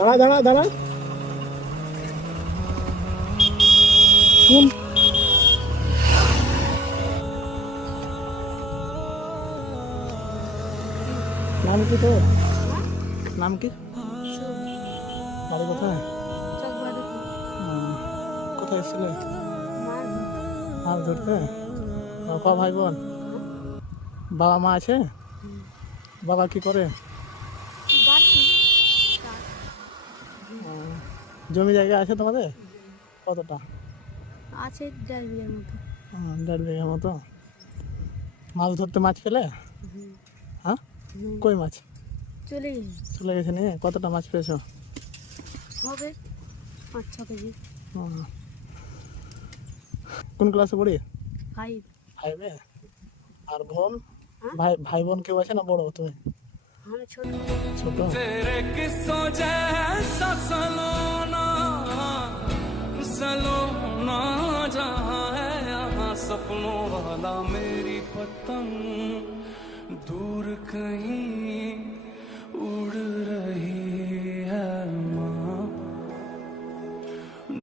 দাঁড়া দাঁড়া দাঁড়া শুন। নাম কি তোর? নাম কি? বাড়ি কোথায়? কোথায় এসেছিলে মাছ ধরতে? ক ভাই বোন? বাবা মা আছে? বাবা কি করে? জমি জায়গা আছে তোমাদের কতটা? আছে 1.5 বিঘার মতো। 1.5 বিঘা মতো। মাছ ধরতে মাছ পেলে? হ্যাঁ, কই মাছ? চলে গেছে নিয়ে। কতটা মাছ পেয়েছো? হবে 5-6 কেজি। কোন ক্লাসে পড়ি? 5। 5-এ। আর বোন? ভাই ভাই বোন কেউ আছে না বড় তুমি? আমি ছোট। ছোট। तेरे किस्सों जैसा सलोना सलोना जहाँ है यहाँ सपनों वाला मेरी पतंग दूर कहीं उड़